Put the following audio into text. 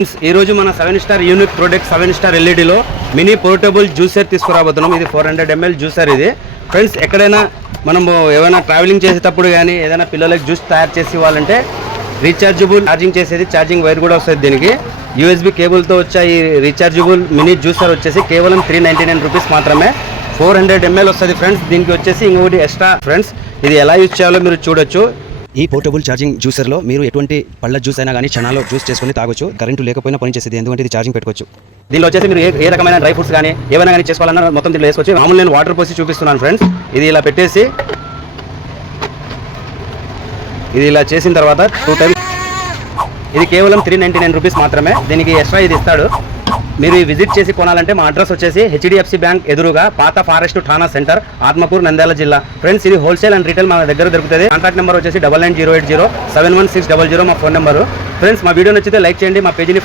ఈ రోజు మన 7 స్టార్ యూనిక్ ప్రొడక్ట్ 7 స్టార్ ఎల్ఈడిలో మినీ పోర్టబుల్ జ్యూసర్ తీసుకురాబోతున్నాం. ఇది 400 ml జ్యూసర్. ఇది ఫ్రెండ్స్ ఎక్కడైనా మనము ఏమైనా ట్రావెలింగ్ చేసేటప్పుడు కానీ ఏదైనా పిల్లలకి జ్యూస్ తయారు చేసి ఇవ్వాలంటే రీఛార్జబుల్ ఛార్జింగ్ చేసేది, ఛార్జింగ్ వైర్ కూడా వస్తుంది దీనికి. యూఎస్బీ కేబుల్తో వచ్చే ఈ రీఛార్జబుల్ మినీ జ్యూసర్ వచ్చేసి కేవలం 399 రూపీస్ మాత్రమే. 400 ml వస్తుంది ఫ్రెండ్స్. దీనికి వచ్చేసి ఇంకొకటి ఎక్స్ట్రా ఫ్రెండ్స్. ఇది ఎలా యూజ్ చేయాలో మీరు చూడొచ్చు. ఈ పోర్టబుల్ ఛార్జింగ్ జ్యూసర్లో మీరు ఎటువంటి పళ్ళ జ్యూస్ అయినా కానీ క్షణాల్లో జ్యూస్ చేసుకుని తాగొచ్చు. కరెంటు లేకపోయినా పనిచేసేది, ఎందుకంటే ఇది ఛార్జింగ్ పెట్టుకోవచ్చు. దీనిలో వచ్చేసి మీరు ఏ రకమైన డ్రై ఫ్రూట్స్ కానీ ఏమైనా కానీ చేసుకోవాలన్నా మొత్తం దీంట్లో వేసుకోవచ్చు. మామూలు నేను వాటర్ పోసి చూపిస్తున్నాను ఫ్రెండ్స్. ఇది ఇలా పెట్టేసి ఇది ఇలా చేసిన తర్వాత 2 టైమ్స్. ఇది కేవలం 399 రూపీస్ మాత్రమే. దీనికి ఎక్స్ట్రా ఇది ఇస్తాడు. మీరు విజిట్ చేసి కొనాలంటే మా అడ్రస్ వచ్చేసి HDFC బ్యాంక్ ఎదురుగా పాత ఫారెస్ట్ ఠాణా సెంటర్, ఆత్మకూరు, నంద్యాల జిల్లా. ఫ్రెండ్స్ ఇది హోల్సేల్ అండ్ రీటైల్ మా దగ్గర దొరుకుతుంది. కాంటాక్ట్ నెంబర్ వచ్చేసి 9908071600 మా ఫోన్ నెంబరు. ఫ్రెండ్స్ మా వీడియో నచ్చితే లైక్ చేయండి, మా పేజీని